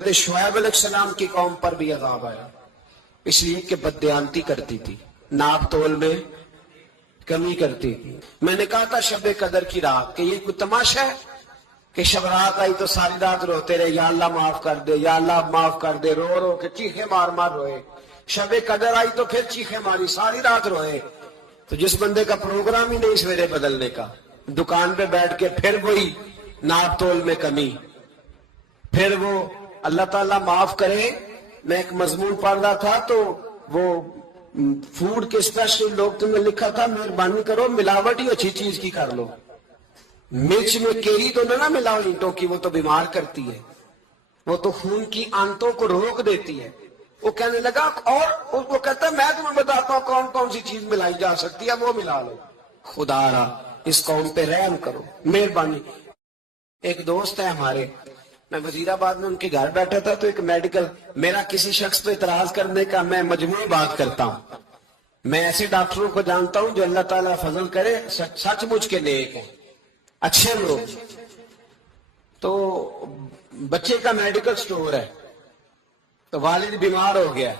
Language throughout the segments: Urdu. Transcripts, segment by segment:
شعیب علیہ السلام کی قوم پر بھی عذاب آیا، اس لیے کہ بددیانتی کرتی تھی، ناپ تول میں کمی کرتی تھی۔ میں نے کہا تھا شب قدر کی رات کہ یہ کوئی تماشا ہے کہ شب رات آئی تو ساری رات روتے رہے، یا اللہ معاف کر دے، یا اللہ معاف کر دے، رو رو کے چیخے مار مار روئے۔ شب قدر آئی تو پھر چیخے ماری، ساری رات روئے۔ تو جس بندے کا پروگرام ہی نہیں سویرے بدلنے کا، دکان پہ بیٹھ کے پھر وہی ناپ تول میں کمی، پھر وہ اللہ تعالیٰ معاف کرے۔ میں ایک مضمون پڑھ رہا تھا تو وہ فوڈ کے اسپیشل لوگ تم نے لکھا تھا مہربانی کرو ملاوٹ ہی اچھی چیز کی کر لو، مرچ میں کیری تو نہ ملاؤ اینٹوں کی، وہ تو بیمار کرتی ہے، وہ تو خون کی آنتوں کو روک دیتی ہے۔ وہ کہنے لگا اور وہ کہتا ہے میں تمہیں بتاتا ہوں کون کون سی چیز ملائی جا سکتی ہے، وہ ملا لو۔ خدا را اس قوم پہ رحم کرو، مہربانی۔ ایک دوست ہے ہمارے، میں وزیر آباد میں ان کے گھر بیٹھا تھا تو ایک میڈیکل، میرا کسی شخص پہ اعتراض کرنے کا میں مجموعی بات کرتا ہوں۔ میں ایسے ڈاکٹروں کو جانتا ہوں جو اللہ تعالیٰ فضل کرے سچ مچ کے نیک ہیں، اچھے لوگ۔ تو بچے کا میڈیکل سٹور ہے، تو والد بیمار ہو گیا،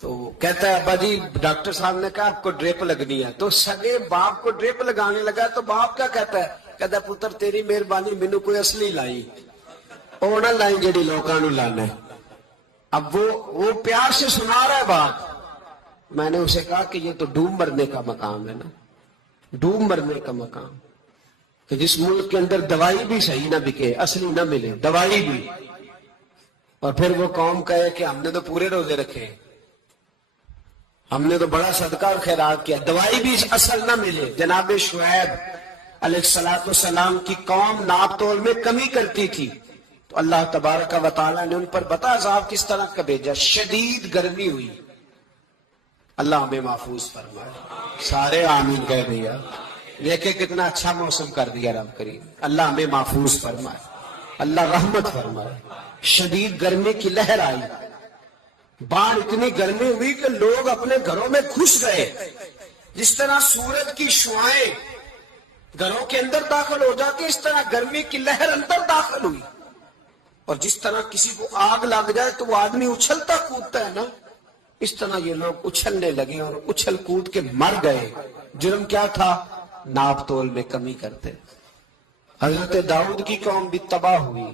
تو کہتا ہے ابا جی ڈاکٹر صاحب نے کہا آپ کو ڈریپ لگنی ہے۔ تو سگے باپ کو ڈریپ لگانے لگا تو باپ کیا کہتا ہے؟ کہتا ہے پتر تیری مہربانی مینوں کوئی اصلی لائی، وہ نہ لائی جیڑی لوکاں نوں لانا ہے۔ اب وہ پیار سے سنا رہا ہے بات۔ میں نے اسے کہا کہ یہ تو ڈوب مرنے کا مقام ہے نا، ڈوب مرنے کا مقام، کہ جس ملک کے اندر دوائی بھی صحیح نہ بکے، اصلی نہ ملے دوائی بھی، اور پھر وہ قوم کہے کہ ہم نے تو پورے روزے رکھے، ہم نے تو بڑا صدقہ اور خیرات کیا، دوائی بھی اصل نہ ملے۔ جناب شعیب علیہ السلام کی قوم ناپ تول میں کمی کرتی تھی، تو اللہ تبارک و تعالیٰ نے ان پر بتا عذاب کس طرح کا بھیجا، شدید گرمی ہوئی۔ اللہ ہمیں محفوظ فرمائے، سارے آمین کہہ دیا۔ دیکھیں کتنا اچھا موسم کر دیا رب کریم، اللہ ہمیں محفوظ فرمائے، اللہ رحمت فرمائے۔ شدید گرمی کی لہر آئی، باہر اتنی گرمی ہوئی کہ لوگ اپنے گھروں میں گھس گئے، جس طرح سورج کی شعاعیں گھروں کے اندر داخل ہو جاتی، اس طرح گرمی کی لہر اندر داخل ہوئی۔ اور جس طرح کسی کو آگ لگ جائے تو وہ آدمی اچھلتا کودتا ہے نا، اس طرح یہ لوگ اچھلنے لگے اور اچھل کود کے مر گئے۔ جرم کیا تھا؟ ناپ تول میں کمی کرتے۔ حضرت داؤد کی قوم بھی تباہ ہوئی۔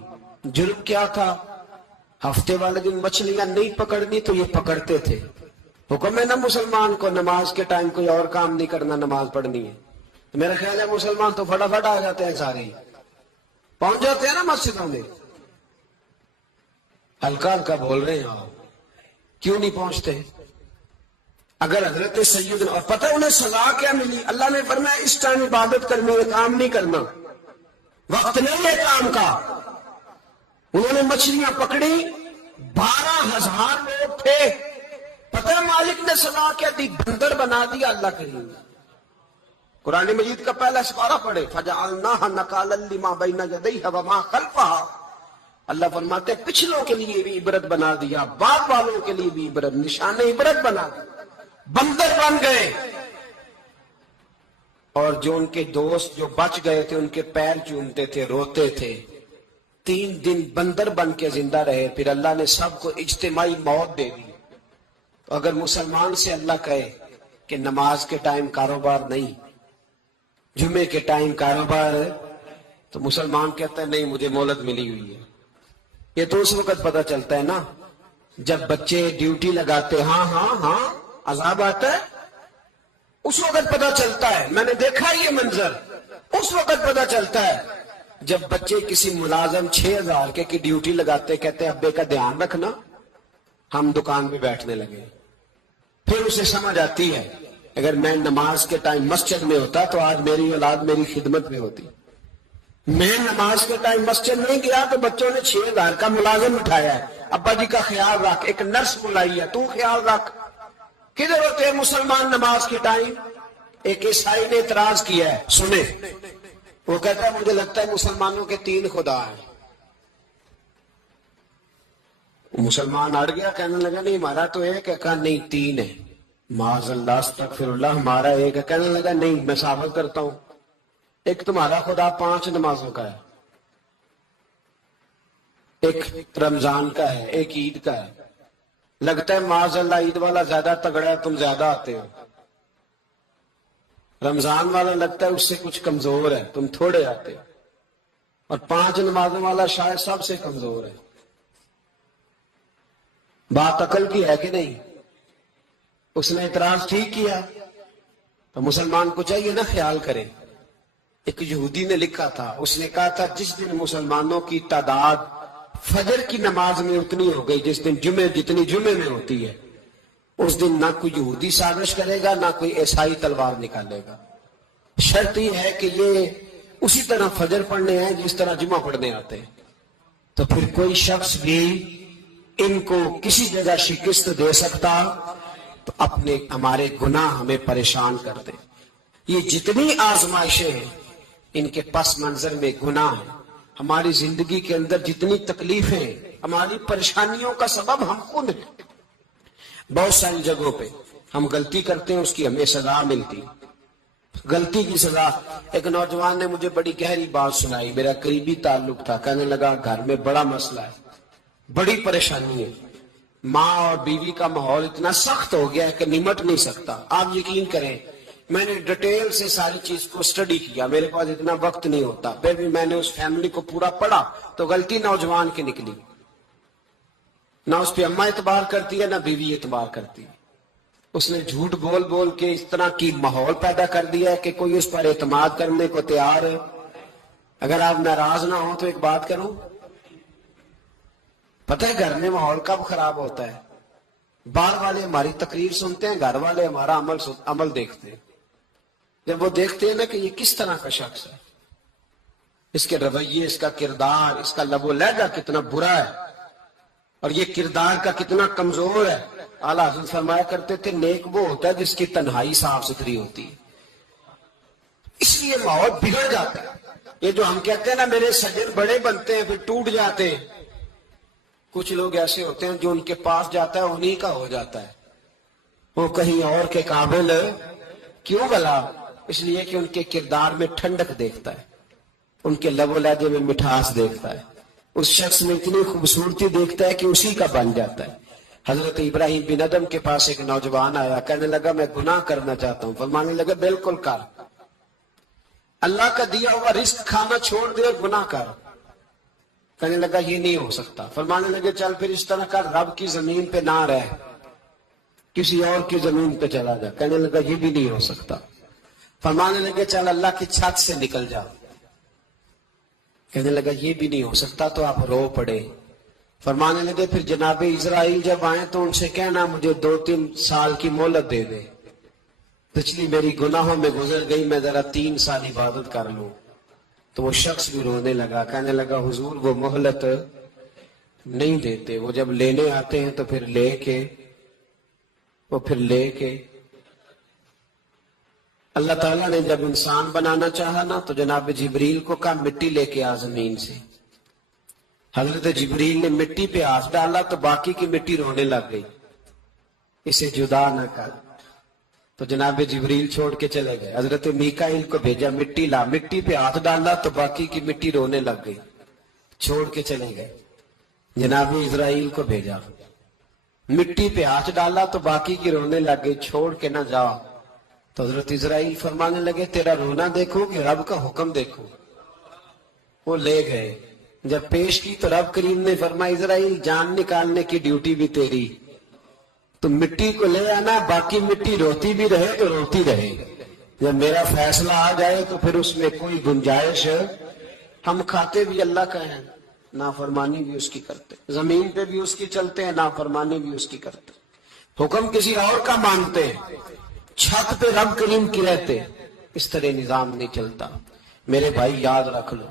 جرم کیا تھا؟ ہفتے والے دن مچھلیاں نہیں پکڑنی تو یہ پکڑتے تھے۔ حکم ہے نا مسلمان کو نماز کے ٹائم کوئی اور کام نہیں کرنا، نماز پڑھنی ہے۔ میرا خیال ہے مسلمان تو فٹافٹ آ جاتے ہیں، سارے پہنچ جاتے ہیں نا مسجدوں میں۔ ہلکا ہلکا بول رہے ہیں آپ، کیوں نہیں پہنچتے؟ اگر حضرت سیدنا، اور پتہ انہیں سزا کیا ملی؟ اللہ نے فرمایا اس ٹائم عبادت کرنے میں کام نہیں کرنا، وقت نہیں ہے کام کا۔ انہوں نے مچھلیاں پکڑی، 12,000 لوگ تھے، پتہ مالک نے سزا کیا دی؟ بندر بنا دیا اللہ کریم۔ قرآن مجید کا پہلا سپارہ پڑھے، فَجَعَلْنَاهَا نَكَالًا لِمَا بَيْنَ يَدَيْهَا وَمَا خَلْفَهَا۔ اللہ فرماتے ہیں پچھلوں کے لیے بھی عبرت بنا دیا، بعد والوں کے لیے بھی عبرت، نشان عبرت بنا دیا۔ بندر بن گئے، اور جو ان کے دوست جو بچ گئے تھے ان کے پیر چومتے تھے، روتے تھے۔ 3 دن بندر بن کے زندہ رہے، پھر اللہ نے سب کو اجتماعی موت دے دی۔ تو اگر مسلمان سے اللہ کہے کہ نماز کے ٹائم کاروبار نہیں، جمعے کے ٹائم کاروبار ہے، تو مسلمان کہتا ہے نہیں مجھے مہلت ملی ہوئی ہے۔ یہ تو اس وقت پتہ چلتا ہے نا جب بچے ڈیوٹی لگاتے، ہاں ہاں ہاں عذاب آتا ہے، اس وقت پتہ چلتا ہے۔ میں نے دیکھا یہ منظر، اس وقت پتہ چلتا ہے جب بچے کسی ملازم 6,000 کے کی ڈیوٹی لگاتے، کہتے ہیں ابے کا دھیان رکھنا، ہم دکان پہ بیٹھنے لگے۔ پھر اسے سمجھ آتی ہے اگر میں نماز کے ٹائم مسجد میں ہوتا تو آج میری اولاد میری خدمت میں ہوتی۔ میں نماز کے ٹائم مسجد نہیں گیا تو بچوں نے 6,000 کا ملازم اٹھایا ہے، ابا جی کا خیال رکھ، ایک نرس بلائی ہے تو خیال رکھ۔ کدھر ہوتے ہیں مسلمان نماز کے ٹائم؟ ایک عیسائی نے اعتراض کیا ہے، سنے، وہ کہتا ہے مجھے لگتا ہے مسلمانوں کے 3 خدا ہیں۔ مسلمان اڑ گیا، کہنے لگا نہیں ہمارا تو ایک ہے، کہا نہیں 3 ہے، معاذ اللہ استغفر اللہ، ہمارا ایک ہے، کہنے لگا نہیں میں ثابت کرتا ہوں، ایک تمہارا خدا 5 نمازوں کا ہے، ایک رمضان کا ہے، ایک عید کا ہے. لگتا ہے معاذ اللہ عید والا زیادہ تگڑا ہے، تم زیادہ آتے ہو. رمضان والا لگتا ہے اس سے کچھ کمزور ہے، تم تھوڑے آتے ہو. اور 5 نمازوں والا شاید سب سے کمزور ہے. بات عقل کی ہے کہ نہیں؟ اس نے اعتراض ٹھیک کیا. تو مسلمان کو چاہیے نا خیال کرے. ایک یہودی نے لکھا تھا، اس نے کہا تھا جس دن مسلمانوں کی تعداد فجر کی نماز میں اتنی ہو گئی جس دن جتنی جمعے میں ہوتی ہے، اس دن نہ کوئی یہودی سازش کرے گا نہ کوئی عیسائی تلوار نکالے گا. شرط یہ ہے کہ یہ اسی طرح فجر پڑھنے ہیں جس طرح جمعہ پڑھنے آتے ہیں. تو پھر کوئی شخص بھی ان کو کسی جگہ شکست دے سکتا تو اپنے ہمارے گناہ ہمیں پریشان کر دے. یہ جتنی آزمائشیں ہیں ان کے پس منظر میں گناہ ہیں. ہماری زندگی کے اندر جتنی تکلیفیں، ہماری پریشانیوں کا سبب ہم خود ہیں. بہت ساری جگہوں پہ ہم غلطی کرتے ہیں، اس کی ہمیں سزا ملتی. غلطی کی سزا. ایک نوجوان نے مجھے بڑی گہری بات سنائی، میرا قریبی تعلق تھا. کہنے لگا گھر میں بڑا مسئلہ ہے، بڑی پریشانی ہے، ماں اور بیوی کا ماحول اتنا سخت ہو گیا ہے کہ نمٹ نہیں سکتا. آپ یقین کریں میں نے ڈیٹیل سے ساری چیز کو سٹڈی کیا، میرے پاس اتنا وقت نہیں ہوتا، پھر بھی میں نے اس فیملی کو پورا پڑھا. تو غلطی نوجوان کی نکلی. نہ اس پہ اماں اعتبار کرتی ہے نہ بیوی اعتبار کرتی ہے. اس نے جھوٹ بول بول کے اس طرح کی ماحول پیدا کر دیا ہے کہ کوئی اس پر اعتماد کرنے کو تیار ہے. اگر آپ ناراض نہ ہوں تو ایک بات کروں، پتہ ہے گھر میں ماحول کب خراب ہوتا ہے؟ باہر والے ہماری تقریر سنتے ہیں، گھر والے ہمارا عمل دیکھتے ہیں. جب وہ دیکھتے ہیں نا کہ یہ کس طرح کا شخص ہے، اس کے رویے، اس کا کردار، اس کا لب و لہجہ کتنا برا ہے اور یہ کردار کا کتنا کمزور ہے. اعلیٰ حضرت فرمایا کرتے تھے نیک وہ ہوتا ہے جس کی تنہائی صاف ستھری ہوتی ہے. اس لیے ماحول بگڑ جاتا ہے. یہ جو ہم کہتے ہیں نا میرے سجن بڑے بنتے ہیں پھر ٹوٹ جاتے ہیں، کچھ لوگ ایسے ہوتے ہیں جو ان کے پاس جاتا ہے انہی کا ہو جاتا ہے. وہ کہیں اور کے قابل کیوں بلا؟ اس لیے کہ ان کے کردار میں ٹھنڈک دیکھتا ہے، ان کے لب و لہجے میں مٹھاس دیکھتا ہے، اس شخص میں اتنی خوبصورتی دیکھتا ہے کہ اسی کا بن جاتا ہے. حضرت ابراہیم بن ادم کے پاس ایک نوجوان آیا، کہنے لگا میں گناہ کرنا چاہتا ہوں. فرمانے لگا بالکل کر، اللہ کا دیا ہوا رزق کھانا چھوڑ دے اور گناہ کر. کہنے لگا یہ نہیں ہو سکتا. فرمانے لگے چل پھر اس طرح کر، رب کی زمین پہ نہ رہ، کسی اور کی زمین پہ چلا جا. کہنے لگا یہ بھی نہیں ہو سکتا. فرمانے لگے چل اللہ کی چھت سے نکل جا. کہنے لگا یہ بھی نہیں ہو سکتا. تو آپ رو پڑے. فرمانے لگے پھر جناب اسرائیل جب آئیں تو ان سے کہنا مجھے 2-3 سال کی مہلت دے دے، پچھلی میری گناہوں میں گزر گئی، میں ذرا 3 سال عبادت کر لوں. تو وہ شخص بھی رونے لگا. کہنے لگا حضور وہ مہلت نہیں دیتے، وہ جب لینے آتے ہیں تو پھر لے کے اللہ تعالیٰ نے جب انسان بنانا چاہا نا تو جناب جبریل کو کہا مٹی لے کے آ زمین سے. حضرت جبریل نے مٹی پہ ہاتھ ڈالا تو باقی کی مٹی رونے لگ گئی، اسے جدا نہ کر. تو جناب جبریل چھوڑ کے چلے گئے. حضرت میکائیل کو بھیجا مٹی لا، مٹی پہ ہاتھ ڈالا تو باقی کی مٹی رونے لگ گئی، چھوڑ کے چلے گئے. جناب اسرائیل کو بھیجا، مٹی پہ ہاتھ ڈالا تو باقی کی رونے لگ گئی، چھوڑ کے نہ جاؤ. تو حضرت اسرائیل فرمانے لگے تیرا رونا دیکھو کہ رب کا حکم دیکھو. وہ لے گئے. جب پیش کی تو رب کریم نے فرمایا اسرائیل جان نکالنے کی ڈیوٹی بھی تیری، تو مٹی کو لے آنا، باقی مٹی روتی بھی رہے تو روتی رہے. جب میرا فیصلہ آ جائے تو پھر اس میں کوئی گنجائش ہے. ہم کھاتے بھی اللہ کا ہیں، نافرمانی بھی اس کی کرتے، زمین پہ بھی اس کی چلتے ہیں، نافرمانی بھی اس کی کرتے، حکم کسی اور کا مانتے ہیں، چھت پہ رب کریم کی رہتے. اس طرح نظام نہیں چلتا. میرے بھائی یاد رکھ لو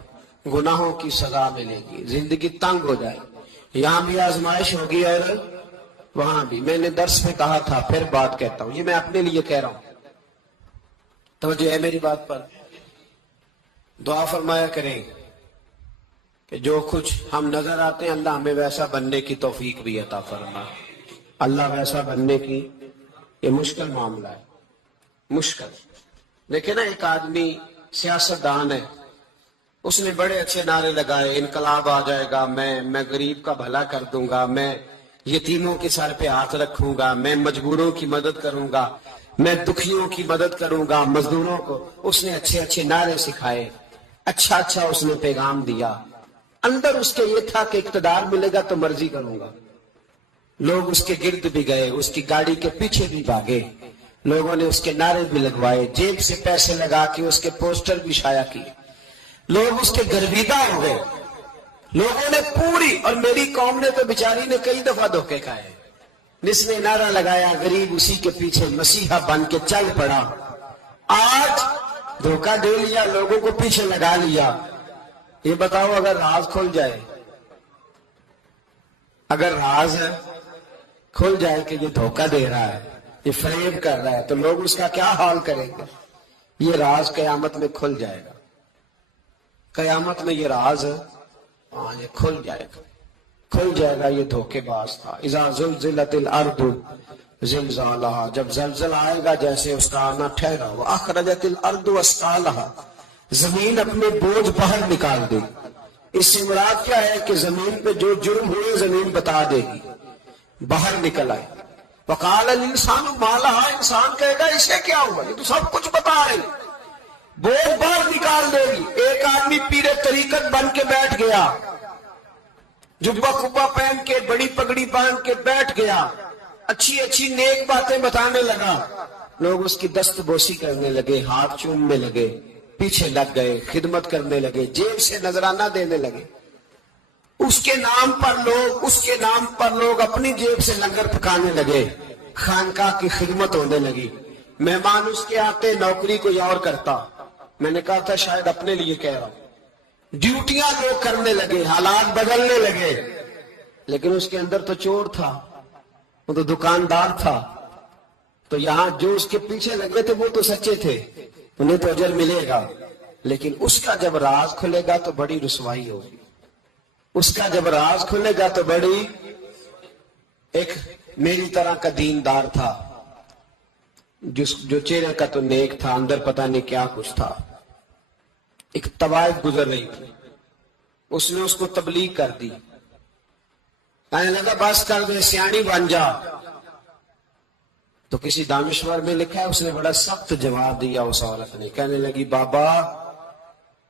گناہوں کی سزا ملے گی، زندگی تنگ ہو جائے گی، یہاں بھی آزمائش ہوگی اور وہاں بھی. میں نے درس میں کہا تھا پھر بات کہتا ہوں، یہ میں اپنے لیے کہہ رہا ہوں، توجہ ہے میری بات پر. دعا فرمایا کریں کہ جو کچھ ہم نظر آتے ہیں اللہ ہمیں ویسا بننے کی توفیق بھی عطا فرما. اللہ ویسا بننے کی یہ مشکل معاملہ ہے، مشکل. دیکھیں نا ایک آدمی سیاستدان ہے، اس نے بڑے اچھے نعرے لگائے، انقلاب آ جائے گا، میں غریب کا بھلا کر دوں گا، میں یتیموں کے سر پہ ہاتھ رکھوں گا، میں مجبوروں کی مدد کروں گا، میں دکھیوں کی مدد کروں گا، مزدوروں کو۔ اس نے اچھے اچھے نعرے سکھائے، اچھا اس نے پیغام دیا۔ اندر اس کے یہ تھا کہ اقتدار ملے گا تو مرضی کروں گا۔ لوگ اس کے گرد بھی گئے، اس کی گاڑی کے پیچھے بھی بھاگے، لوگوں نے اس کے نعرے بھی لگوائے، جیب سے پیسے لگا کے اس کے پوسٹر بھی شائع کی، لوگ اس کے گرویدہ ہو گئے۔ لوگوں نے پوری، اور میری قوم نے تو بیچاری نے کئی دفعہ دھوکے کھائے، جس نے نعرہ لگایا غریب اسی کے پیچھے مسیحا بن کے چل پڑا۔ آج دھوکہ دے لیا، لوگوں کو پیچھے لگا لیا۔ یہ بتاؤ اگر راز کھل جائے، اگر راز کھل جائے کہ یہ دھوکہ دے رہا ہے، یہ فریب کر رہا ہے، تو لوگ اس کا کیا حال کریں گے؟ یہ راز قیامت میں کھل جائے گا، قیامت میں یہ راز یہ کھل جائے گا، کھل جائے گا یہ دھوکے باز تھا۔ اذا زلزلت الارض زلزالہا، جب زلزلہ آئے گا جیسے اس کا آنا ٹھہرا، واخرجت الارض اثقالہا، زمین اپنے بوجھ باہر نکال دے گی۔ اس سے مراد کیا ہے کہ زمین پہ جو جرم ہوئے زمین بتا دے گی، باہر نکل آئے۔ وقال الانسان ما لہا، انسان کہے گا اسے کیا ہوا، یہ تو سب کچھ بتا رہی، بوجھ باہر نکال دے گی۔ ایک آدمی پیر طریقت بن کے بیٹھ گیا، جبہ کبا پہن کے، بڑی پگڑی پہن کے بیٹھ گیا، اچھی اچھی نیک باتیں بتانے لگا، لوگ اس کی دست بوسی کرنے لگے، ہاتھ چومنے لگے، پیچھے لگ گئے، خدمت کرنے لگے، جیب سے نذرانہ دینے لگے۔ اس کے نام پر لوگ اپنی جیب سے لنگر پکانے لگے، خانقاہ کی خدمت ہونے لگی، مہمان اس کے آتے، نوکری کوئی اور کرتا۔ میں نے کہا تھا شاید اپنے لیے کہہ رہا ہوں، ڈیوٹیاں لوگ کرنے لگے، حالات بدلنے لگے، لیکن اس کے اندر تو چور تھا، وہ تو دکاندار تھا، تو یہاں جو اس کے پیچھے لگے تھے وہ تو سچے تھے، انہیں تو اجر ملے گا، لیکن اس کا جب راز کھلے گا تو بڑی رسوائی ہوگی، اس کا جب راز کھلے گا تو بڑی۔ ایک میری طرح کا دیندار تھا، جو چہرے کا تو نیک تھا، اندر پتہ نہیں کیا کچھ تھا۔ ایک طوائف گزر رہی تھی، اس نے اس کو تبلیغ کر دی، کہنے لگا بس کر دے، سیانی بن جا۔ تو کسی دانشور میں لکھا ہے اس نے بڑا سخت جواب دیا اس عورت نے، کہنے لگی بابا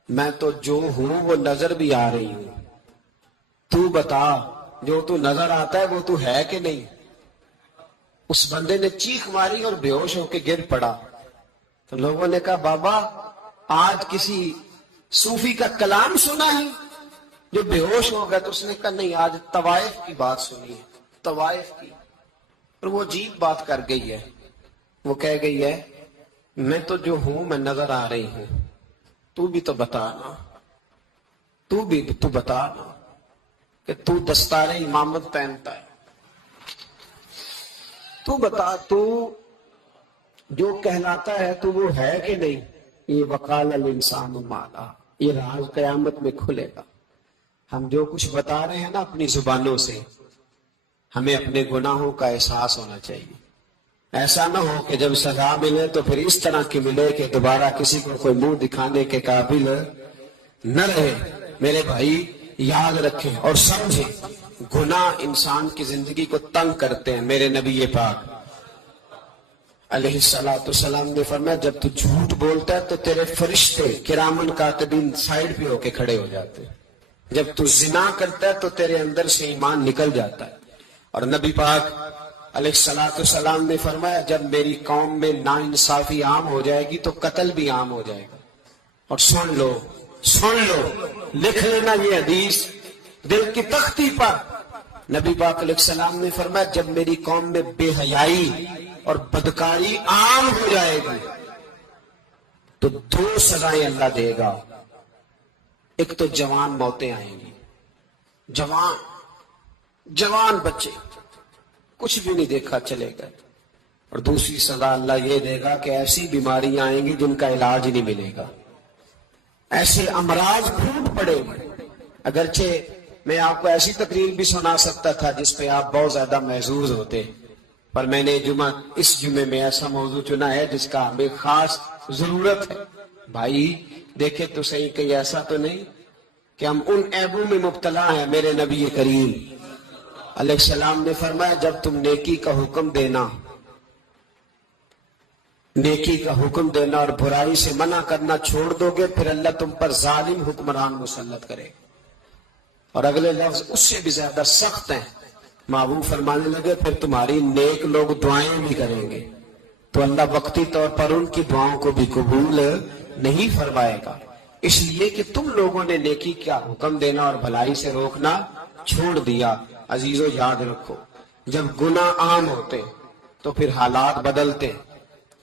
میں تو جو ہوں وہ نظر بھی آ رہی ہوں، تو بتا جو تو نظر آتا ہے وہ تو ہے کہ نہیں۔ اس بندے نے چیخ ماری اور بے ہوش ہو کے گر پڑا۔ تو لوگوں نے کہا بابا آج کسی صوفی کا کلام سنا ہے جو بے ہوش ہو گیا؟ تو اس نے کہا نہیں، آج طوائف کی بات سنی ہے، طوائف کی۔ اور وہ عجیب بات کر گئی ہے، وہ کہہ گئی ہے میں تو جو ہوں میں نظر آ رہی ہوں، تو بھی تو بتانا، تو بتانا کہ تو دستار امامت پہنتا ہے، تو بتا تو جو کہلاتا ہے تو وہ ہے کہ نہیں۔ یہ وقال الانسان ما لہا، یہ راز قیامت میں کھلے گا۔ ہم جو کچھ بتا رہے ہیں نا اپنی زبانوں سے، ہمیں اپنے گناہوں کا احساس ہونا چاہیے۔ ایسا نہ ہو کہ جب سزا ملے تو پھر اس طرح کی ملے کہ دوبارہ کسی کو کوئی منہ دکھانے کے قابل نہ رہے۔ میرے بھائی یاد رکھیں اور سمجھیں، گناہ انسان کی زندگی کو تنگ کرتے ہیں۔ میرے نبی پاک علیہ السلام نے فرمایا جب تو جھوٹ بولتا ہے تو تیرے فرشتے کرامن کاتبین سائیڈ پہ ہو کے کھڑے ہو جاتے ہیں، جب تو زنا کرتا ہے تو تیرے اندر سے ایمان نکل جاتا ہے۔ اور نبی پاک علیہ السلام نے فرمایا جب میری قوم میں ناانصافی عام ہو جائے گی تو قتل بھی عام ہو جائے گا۔ اور سن لو، لکھ لینا یہ حدیث دل کی تختی پر۔ نبی پاک علیہ السلام نے فرمایا جب میری قوم میں بے حیائی اور بدکاری عام ہو جائے گی تو 2 سزائیں اللہ دے گا۔ ایک تو جوان موتیں آئیں گی، جوان بچے کچھ بھی نہیں دیکھا چلے گئے، اور دوسری سزا اللہ یہ دے گا کہ ایسی بیماریاں آئیں گی جن کا علاج نہیں ملے گا، ایسے امراض پھوٹ پڑے گے۔ اگرچہ میں آپ کو ایسی تقریر بھی سنا سکتا تھا جس پہ آپ بہت زیادہ محظوظ ہوتے، پر میں نے اس جمعے میں ایسا موضوع چنا ہے جس کا ہمیں خاص ضرورت ہے۔ بھائی دیکھے تو صحیح کہیں ایسا تو نہیں کہ ہم ان عیبوں میں مبتلا ہیں. میرے نبی کریم علیہ السلام نے فرمایا جب تم نیکی کا حکم دینا اور برائی سے منع کرنا چھوڑ دو گے پھر اللہ تم پر ظالم حکمران مسلط کرے. اور اگلے لفظ اس سے بھی زیادہ سخت ہیں. محبوب فرمانے لگے پھر تمہاری نیک لوگ دعائیں بھی کریں گے تو اللہ وقتی طور پر ان کی دعاؤں کو بھی قبول نہیں فرمائے گا. اس لیے کہ تم لوگوں نے نیکی کا حکم دینا اور بھلائی سے روکنا چھوڑ دیا. عزیزو یاد رکھو جب گناہ عام ہوتے تو پھر حالات بدلتے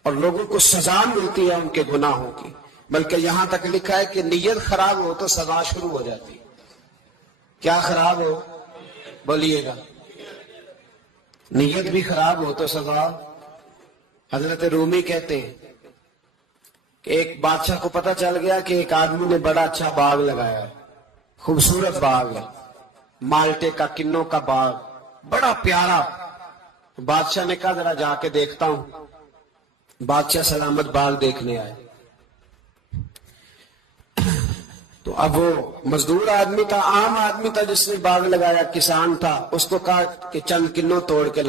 اور لوگوں کو سزا ملتی ہے ان کے گناہوں کی. بلکہ یہاں تک لکھا ہے کہ نیت خراب ہو تو سزا شروع ہو جاتی. کیا خراب ہو بولیے گا؟ نیت بھی خراب ہو تو سزا. حضرت رومی کہتے ہیں کہ ایک بادشاہ کو پتہ چل گیا کہ ایک آدمی نے بڑا اچھا باغ لگایا ہے, خوبصورت باغ ہے, مالٹے کا کنوں کا باغ, بڑا پیارا. بادشاہ نے کہا ذرا جا کے دیکھتا ہوں. بادشاہ سلامت باغ دیکھنے آئے تو اب وہ مزدور آدمی تھا, عام آدمی تھا جس نے باغ لگایا, کسان تھا. اس کو کہا کہ چند کنوں توڑ کے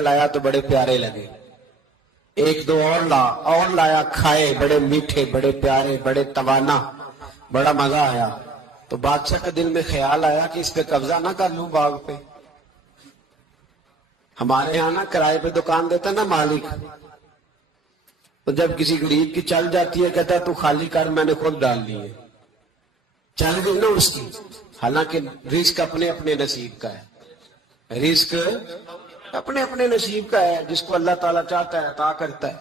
لایا تو بڑے پیارے لگے. ایک دو اور لایا, کھائے, بڑے میٹھے, بڑے پیارے, بڑے توانا, بڑا مزہ آیا. تو بادشاہ کے دل میں خیال آیا کہ اس پہ قبضہ نہ کر لوں باغ پہ. ہمارے یہاں نا کرائے پہ دکان دیتا نا مالک, تو جب کسی غریب کی چل جاتی ہے کہتا ہے تو خالی کر, میں نے خود ڈال لی ہے. چل گئی نا اس کی. حالانکہ رزق اپنے اپنے نصیب کا ہے, رزق اپنے اپنے نصیب کا ہے, جس کو اللہ تعالیٰ چاہتا ہے عطا کرتا ہے.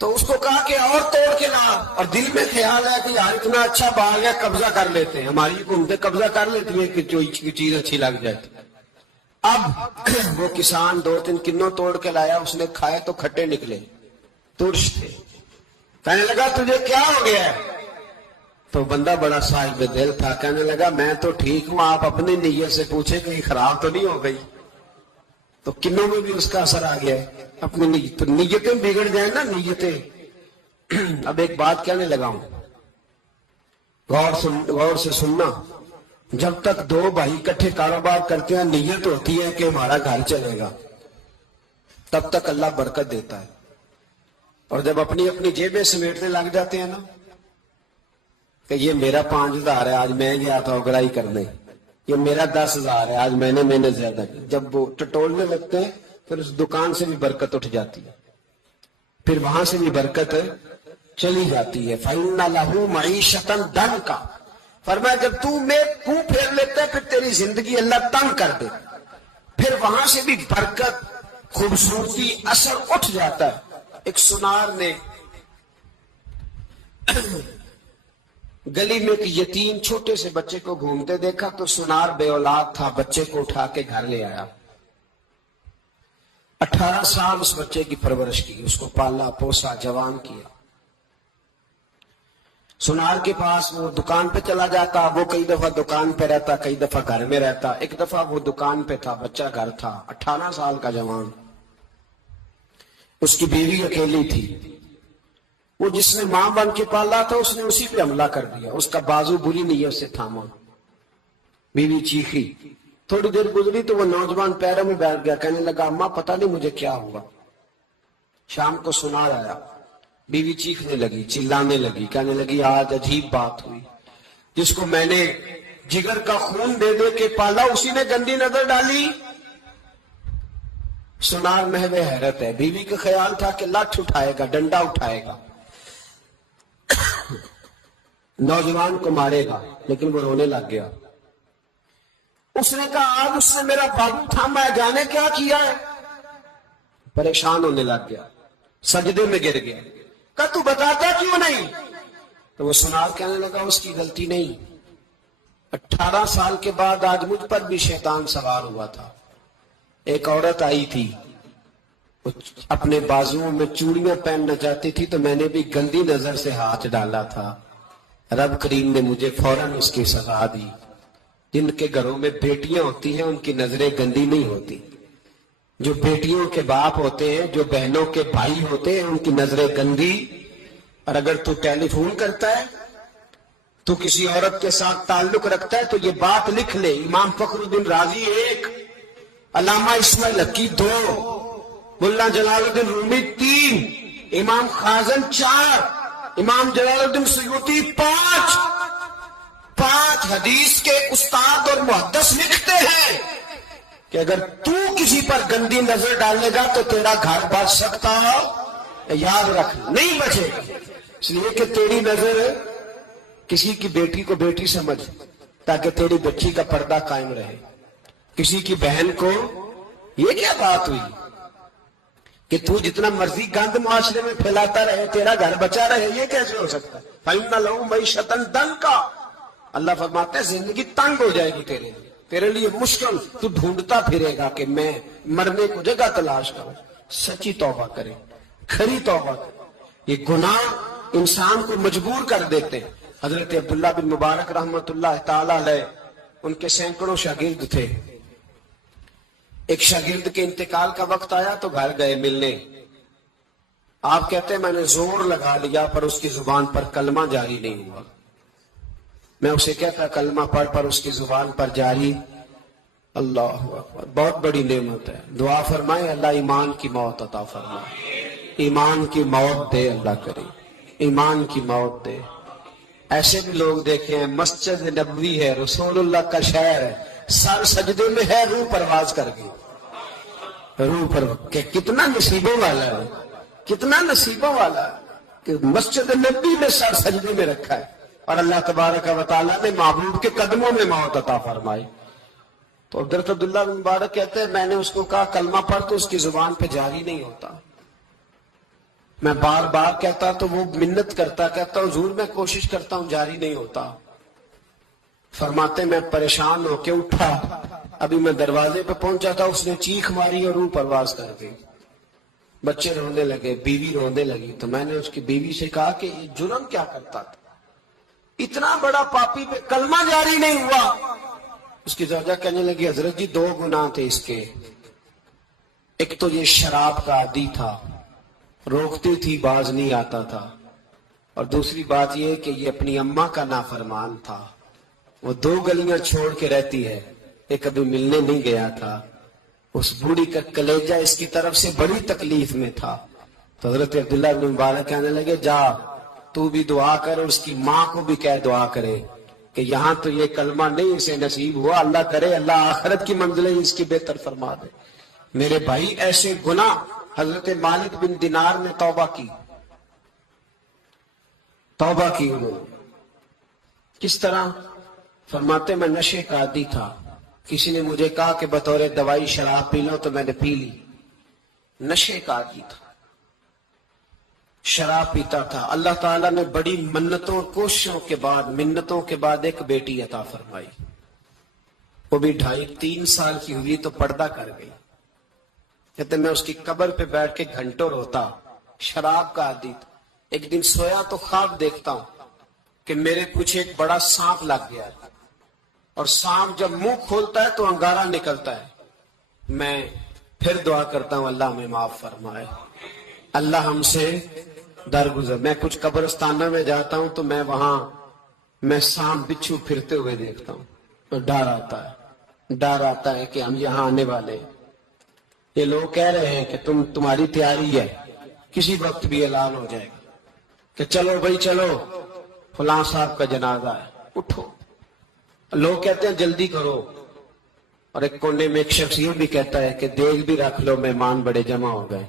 تو اس کو کہا کہ اور توڑ کے لا, اور دل میں خیال ہے کہ یار اتنا اچھا باغ ہے قبضہ کر لیتے ہیں. ہماری حکومتیں قبضہ کر لیتی ہیں کہ جو چیز اچھی لگ جاتی. اب وہ کسان 2-3 کنوں توڑ کے لایا, اس نے کھائے تو کھٹے نکلے, ترش تھے. کہنے لگا تجھے کیا ہو گیا ہے؟ تو بندہ بڑا صاحب دل تھا, کہنے لگا میں تو ٹھیک ہوں, آپ اپنی نیت سے پوچھیں کہیں خراب تو نہیں ہو گئی. تو کنوں میں بھی اس کا اثر آ گیا ہے. اپنی نیت, تو نیتیں بگڑ جائیں نا نیتیں. اب ایک بات کہنے لگا ہوں, غور سے سننا. جب تک دو بھائی اکٹھے کاروبار کرتے ہیں نیت ہوتی ہے کہ ہمارا گھر چلے گا, تب تک اللہ برکت دیتا ہے. اور جب اپنی اپنی جیبیں سمیٹنے لگ جاتے ہیں نا کہ یہ میرا 5,000 ہے, آج میں گیا تھا اگرائی کرنے, یہ میرا 10,000 ہے, آج میں نے محنت زیادہ کی. جب وہ ٹٹولنے لگتے ہیں پھر اس دکان سے بھی برکت اٹھ جاتی ہے, پھر وہاں سے بھی برکت چلی جاتی ہے. فَإِنَّ لَهُ مَعِيشَةً ضَنْكَ, فرمایا جب تو میں منہ پھیر لیتا ہے پھر تیری زندگی اللہ تنگ کر دے, پھر وہاں سے بھی برکت, خوبصورتی, اثر اٹھ جاتا ہے. ایک سنار نے گلی میں ایک یتیم چھوٹے سے بچے کو گھومتے دیکھا تو سنار بے اولاد تھا, بچے کو اٹھا کے گھر لے آیا. 18 سال اس بچے کی پرورش کی, اس کو پالا پوسا, جوان کیا. سنار کے پاس وہ دکان پہ چلا جاتا, وہ کئی دفعہ دکان پہ رہتا, کئی دفعہ گھر میں رہتا. ایک دفعہ وہ دکان پہ تھا, بچہ گھر تھا, 18 سال کا جوان. اس کی بیوی اکیلی تھی. وہ جس نے ماں بن کے پالا تھا اس نے اسی پہ حملہ کر دیا, اس کا بازو بری نیت سے تھاما. بیوی چیخی, تھوڑی دیر گزری تو وہ نوجوان پیروں میں بیٹھ گیا, کہنے لگا اماں پتہ نہیں مجھے کیا ہوا. شام کو سنار آیا, بیوی چیخنے لگی, چلانے لگی, کہنے لگی آج عجیب بات ہوئی, جس کو میں نے جگر کا خون دے دے کے پالا اسی نے گندی نظر ڈالی. سنار محو حیرت ہے. بیوی کا خیال تھا کہ لٹھ اٹھائے گا, ڈنڈا اٹھائے گا, نوجوان کو مارے گا, لیکن وہ رونے لگ گیا. اس نے کہا آج اس نے میرا بازو تھاما ہے, جانے کیا کیا ہے. پریشان ہونے لگ گیا, سجدے میں گر گیا. کہا تو بتاتا کیوں نہیں؟ تو وہ سنار کہنے لگا اس کی غلطی نہیں, 18 سال کے بعد آج مجھ پر بھی شیطان سوار ہوا تھا. ایک عورت آئی تھی, اپنے بازوؤں میں چوڑیاں پہننا چاہتی تھی تو میں نے بھی گندی نظر سے ہاتھ ڈالا تھا. رب کریم نے مجھے فوراً اس کی سزا دی. جن کے گھروں میں بیٹیاں ہوتی ہیں ان کی نظریں گندی نہیں ہوتی. جو بیٹیوں کے باپ ہوتے ہیں, جو بہنوں کے بھائی ہوتے ہیں, ان کی نظریں گندی اور اگر تو ٹیلی فون کرتا ہے تو کسی عورت کے ساتھ تعلق رکھتا ہے تو یہ بات لکھ لے، امام فخر الدین رازی 1، علامہ اسماعیل حقی 2، ملا جلال الدین رومی 3، امام خازن 4، امام جلال الدین سیوطی 5 حدیث کے استاد اور محدث لکھتے ہیں کہ اگر تو کسی پر گندی نظر ڈالے گا تو تیرا گھر بچ سکتا، یاد رکھ نہیں بچے گا، اس لیے کہ تیری نظر کسی کی بیٹی کو بیٹی سمجھ تاکہ تیری بچی کا پردہ قائم رہے، کسی کی بہن کو، یہ کیا بات ہوئی کہ تو جتنا مرضی گند معاشرے میں پھیلاتا رہے تیرا گھر بچا رہے، یہ کیسے ہو سکتا ہے؟ فَإِنَّ لَهُ مَعِيشَةً ضَنْكَ، اللہ فرماتے ہیں زندگی تنگ ہو جائے گی تیرے لیے مشکل، تو ڈھونڈتا پھرے گا کہ میں مرنے کو جگہ تلاش کروں۔ سچی توبہ کرے، کھری توبہ کرے، یہ گناہ انسان کو مجبور کر دیتے ہیں۔ حضرت عبداللہ بن مبارک رحمت اللہ تعالی علیہ، ان کے سینکڑوں شاگرد تھے، ایک شاگرد کے انتقال کا وقت آیا تو گھر گئے ملنے، آپ کہتے ہیں میں نے زور لگا لیا پر اس کی زبان پر کلمہ جاری نہیں ہوا، میں اسے کہتا کلمہ پڑھ پر اس کی زبان پر جاری، اللہ اکبر، بہت بڑی نعمت ہے، دعا فرمائے اللہ ایمان کی موت عطا فرمائے، ایمان کی موت دے اللہ کرے، ایمان کی موت دے۔ ایسے بھی لوگ دیکھے ہیں، مسجد نبوی ہے، رسول اللہ کا شہر ہے، سر سجدے میں ہے، روح پرواز کر گئی، روح پرواز، کہ کتنا نصیبوں والا ہے، کتنا نصیبوں والا ہے کہ مسجد نبوی میں سر سجدے میں رکھا ہے، اور اللہ تبارک و تعالیٰ نے محبوب کے قدموں میں موت عطا فرمائی۔ تو حضرت عبداللہ بن مبارک کہتے ہیں میں نے اس کو کہا کلمہ پڑھ تو اس کی زبان پہ جاری نہیں ہوتا، میں بار بار کہتا تو وہ منت کرتا، کہتا حضور میں کوشش کرتا ہوں جاری نہیں ہوتا، فرماتے میں پریشان ہو کے اٹھا، ابھی میں دروازے پہ پہنچا تھا اس نے چیخ ماری اور روح پرواز کر گئی، بچے رونے لگے، بیوی رونے لگی، تو میں نے اس کی بیوی سے کہا کہ یہ جرم کیا کرتا تھا، اتنا بڑا پاپی پہ کلمہ جاری نہیں ہوا۔ اس کی زوجہ کہنے لگی حضرت جی 2 گناہ تھے اس کے، ایک تو یہ شراب کا عادی تھا، روکتی تھی باز نہیں آتا تھا، اور دوسری بات یہ کہ یہ اپنی اماں کا نافرمان تھا، وہ 2 گلیاں چھوڑ کے رہتی ہے، یہ کبھی ملنے نہیں گیا تھا، اس بوڑھی کا کلیجہ اس کی طرف سے بڑی تکلیف میں تھا۔ تو حضرت عبداللہ بن مبارک کہنے لگے جا تو بھی دعا کر اور اس کی ماں کو بھی کہہ دعا کرے کہ یہاں تو یہ کلمہ نہیں اسے نصیب ہوا، اللہ کرے اللہ آخرت کی منزلیں اس کی بہتر فرما دے۔ میرے بھائی ایسے گناہ، حضرت مالک بن دینار نے توبہ کی انہوں نے، کس طرح؟ فرماتے میں نشے کا عادی تھا، کسی نے مجھے کہا کہ بطور دوائی شراب پی لو تو میں نے پی لی، نشے کا عادی تھا، شراب پیتا تھا، اللہ تعالیٰ نے بڑی منتوں کوششوں کے بعد منتوں کے بعد ایک بیٹی عطا فرمائی، وہ بھی 2.5-3 سال کی ہوئی تو پردہ کر گئی، کہتے میں اس کی قبر پہ بیٹھ کے گھنٹوں روتا، شراب کا عادی تھا، ایک دن سویا تو خواب دیکھتا ہوں کہ میرے کچھ ایک بڑا سانپ لگ گیا ہے، اور سانپ جب منہ کھولتا ہے تو انگارہ نکلتا ہے، میں پھر دعا کرتا ہوں اللہ ہمیں معاف فرمائے، اللہ ہم سے درگزر۔ میں کچھ قبرستانوں میں جاتا ہوں تو میں وہاں میں سانپ بچھو پھرتے ہوئے دیکھتا ہوں، اور ڈر آتا ہے کہ ہم یہاں آنے والے ہیں، یہ لوگ کہہ رہے ہیں کہ تمہاری تیاری ہے، کسی وقت بھی اعلان ہو جائے گا کہ چلو بھائی چلو فلاں صاحب کا جنازہ ہے، اٹھو، لوگ کہتے ہیں جلدی کرو، اور ایک کونے میں ایک شخص یہ بھی کہتا ہے کہ دیگ بھی رکھ لو مہمان بڑے جمع ہو گئے،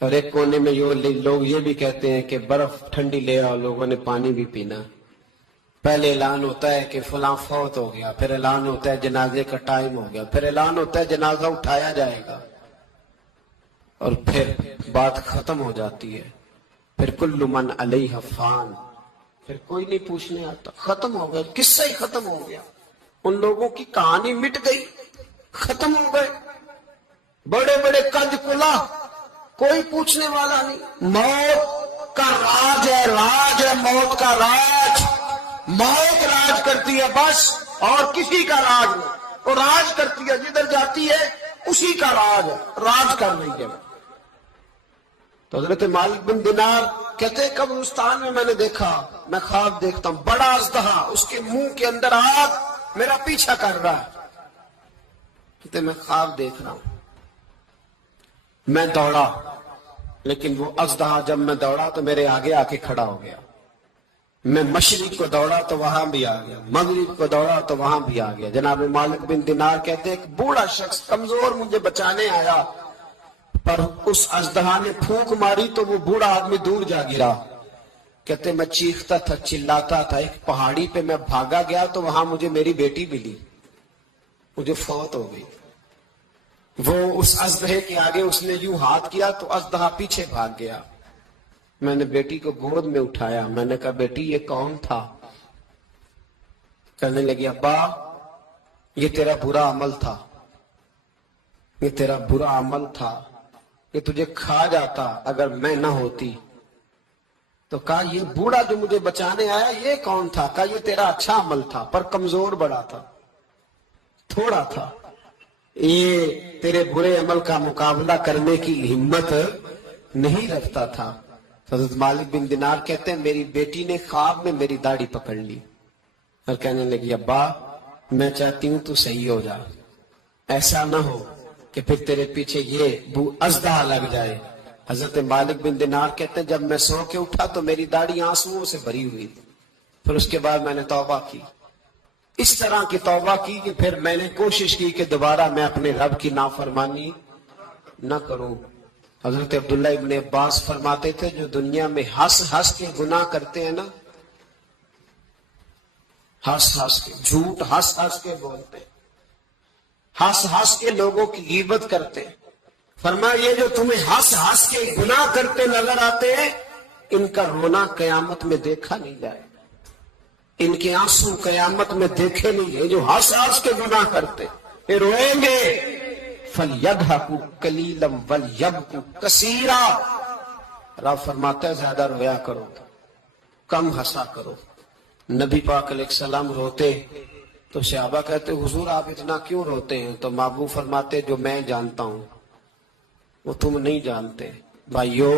اور ایک کونے میں لوگ یہ بھی کہتے ہیں کہ برف ٹھنڈی لے آؤ، لوگوں نے پانی بھی پینا۔ پہلے اعلان ہوتا ہے کہ فلاں فوت ہو گیا، پھر اعلان ہوتا ہے جنازے کا ٹائم ہو گیا، پھر اعلان ہوتا ہے جنازہ اٹھایا جائے گا، اور پھر بات ختم ہو جاتی ہے، پھر کل من علیہ فان، پھر کوئی نہیں پوچھنے آتا، ختم ہو گیا، قصہ ہی ختم ہو گیا، ان لوگوں کی کہانی مٹ گئی، ختم ہو گئے، بڑے بڑے کنج کلا، کوئی پوچھنے والا نہیں۔ موت کا راج ہے موت کا راج، موت راج کرتی ہے بس، اور کسی کا راج نہیں، وہ راج کرتی ہے، جدھر جاتی ہے اسی کا راج ہے، راج کر رہی ہے۔ تو حضرت مالک بن دینار کہتے قبرستان میں نے دیکھا، میں خواب دیکھتا ہوں بڑا اژدہا، اس کے منہ کے اندر آگ میرا پیچھا کر رہا ہے۔ کہتے میں خواب دیکھ رہا ہوں، میں دوڑا، لیکن وہ اژدہا جب میں دوڑا تو میرے آگے آ کے کھڑا ہو گیا۔ میں مشرق کو دوڑا تو وہاں بھی آ گیا، مغرب کو دوڑا تو وہاں بھی آ گیا۔ جناب مالک بن دینار کہتے ایک بوڑھا شخص کمزور مجھے بچانے آیا، پر اس اژدہا نے پھونک ماری تو وہ بوڑھا آدمی دور جا گرا۔ کہتے میں چیختا تھا، چلاتا تھا، ایک پہاڑی پہ میں بھاگا گیا تو وہاں مجھے میری بیٹی ملی، مجھے فوت ہو گئی۔ وہ اس اژدہے کے آگے اس نے یوں ہاتھ کیا تو اژدہا پیچھے بھاگ گیا۔ میں نے بیٹی کو گود میں اٹھایا، میں نے کہا بیٹی یہ کون تھا؟ کہنے لگی ابا یہ تیرا برا عمل تھا، یہ تیرا برا عمل تھا، کہ تجھے کھا جاتا اگر میں نہ ہوتی۔ تو کہا یہ بوڑھا جو مجھے بچانے آیا یہ کون تھا؟ کہا یہ تیرا اچھا عمل تھا، پر کمزور بڑا تھا، تھوڑا تھا، یہ تیرے برے عمل کا مقابلہ کرنے کی ہمت نہیں رکھتا تھا۔ حضرت مالک بن دینار کہتے ہیں میری بیٹی نے خواب میں میری داڑھی پکڑ لی اور کہنے لگی ابا میں چاہتی ہوں تو صحیح ہو جا، ایسا نہ ہو کہ پھر تیرے پیچھے یہ اژدہا لگ جائے۔ حضرت مالک بن دینار کہتے ہیں جب میں سو کے اٹھا تو میری داڑھی آنسوؤں سے بھری ہوئی تھی، پھر اس کے بعد میں نے توبہ کی، اس طرح کی توبہ کی کہ پھر میں نے کوشش کی کہ دوبارہ میں اپنے رب کی نافرمانی نہ کروں۔ حضرت عبداللہ ابن عباس فرماتے تھے جو دنیا میں ہنس ہنس کے گناہ کرتے ہیں نا، ہنس ہنس کے جھوٹ ہنس ہنس کے بولتے، ہنس ہنس کے لوگوں کی غیبت کرتے، فرمایا یہ جو تمہیں ہنس ہنس کے گناہ کرتے نظر آتے ہیں ان کا رونا قیامت میں دیکھا نہیں جائے، ان کے آنسو قیامت میں دیکھے نہیں گئے۔ جو ہنس ہنس کے گناہ کرتے یہ روئیں گے، فَلْيَضْحَكُوا قَلِيلًا وَلْيَبْكُوا كَثِيرًا۔ رب فرماتا ہے زیادہ رویا کرو، کم ہنسا کرو۔ نبی پاک علیہ السلام روتے تو صحابہ کہتے حضور آپ اتنا کیوں روتے ہیں؟ تو محبوب فرماتے جو میں جانتا ہوں وہ تم نہیں جانتے۔ بھائیو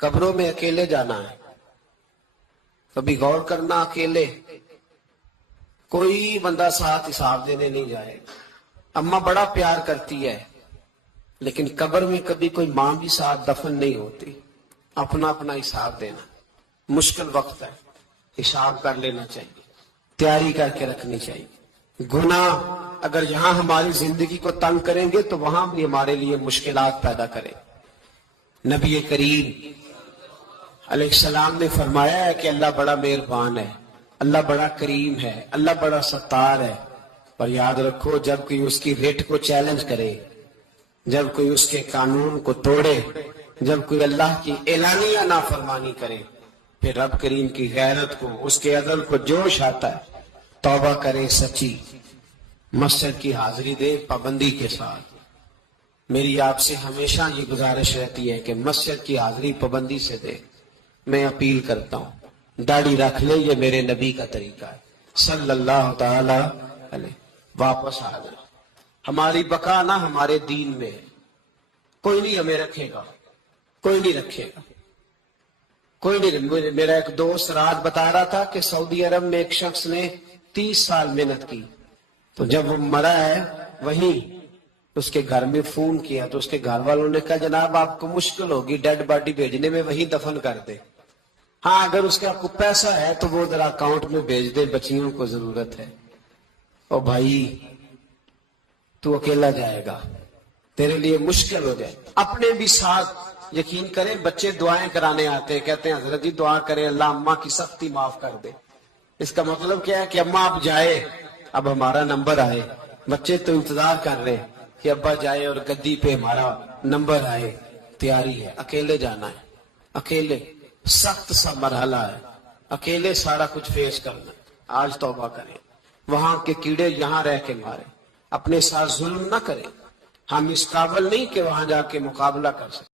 قبروں میں اکیلے جانا ہے، کبھی غور کرنا، اکیلے کوئی بندہ ساتھ حساب دینے نہیں جائے گا۔ اماں بڑا پیار کرتی ہے لیکن قبر میں کبھی کوئی ماں بھی ساتھ دفن نہیں ہوتی، اپنا اپنا حساب دینا مشکل وقت ہے، حساب کر لینا چاہیے، تیاری کر کے رکھنی چاہیے۔ گناہ اگر یہاں ہماری زندگی کو تنگ کریں گے تو وہاں بھی ہمارے لیے مشکلات پیدا کریں۔ نبی کریم علیہ السلام نے فرمایا ہے کہ اللہ بڑا مہربان ہے، اللہ بڑا کریم ہے، اللہ بڑا ستار ہے، پر یاد رکھو جب کوئی اس کی ریٹ کو چیلنج کرے، جب کوئی اس کے قانون کو توڑے، جب کوئی اللہ کی اعلانیہ نافرمانی کرے، پھر رب کریم کی غیرت کو، اس کے عدل کو جوش آتا ہے، توبہ کرے سچی، مسجد کی حاضری دے پابندی کے ساتھ۔ میری آپ سے ہمیشہ یہ گزارش رہتی ہے کہ مسجد کی حاضری پابندی سے دے۔ میں اپیل کرتا ہوں داڑھی رکھ لے، یہ میرے نبی کا طریقہ ہے صلی اللہ تعالی علیہ۔ واپس آ جائے، ہماری بقا نہ ہمارے دین میں، کوئی نہیں ہمیں رکھے گا، کوئی نہیں رکھے گا، کوئی نہیں۔ میرا ایک دوست راج بتا رہا تھا کہ سعودی عرب میں ایک شخص نے 30 سال محنت کی، تو جب وہ مرا ہے وہیں اس کے گھر میں فون کیا تو اس کے گھر والوں نے کہا جناب آپ کو مشکل ہوگی ڈیڈ باڈی بھیجنے میں، وہیں دفن کر دے، ہاں اگر اس کا کوئی پیسہ ہے تو وہ ذرا اکاؤنٹ میں بھیج دے، بچیوں کو ضرورت ہے۔ او بھائی تو اکیلا جائے گا، تیرے لیے مشکل ہو جائے۔ اپنے بھی ساتھ یقین کریں، بچے دعائیں کرانے آتے ہیں، کہتے ہیں حضرت جی دعا کریں اللہ اماں کی سختی معاف کر دے۔ اس کا مطلب کیا ہے کہ اماں اب جائے، اب ہمارا نمبر آئے۔ بچے تو انتظار کر رہے کہ ابا جائے اور گدی پہ ہمارا نمبر آئے، تیاری ہے۔ اکیلے جانا ہے، اکیلے، سخت سا مرحلہ ہے، اکیلے سارا کچھ فیس کرنا۔ آج توبہ کریں، وہاں کے کیڑے یہاں رہ کے مارے، اپنے ساتھ ظلم نہ کریں۔ ہم اس قابل نہیں کہ وہاں جا کے مقابلہ کر سکیں۔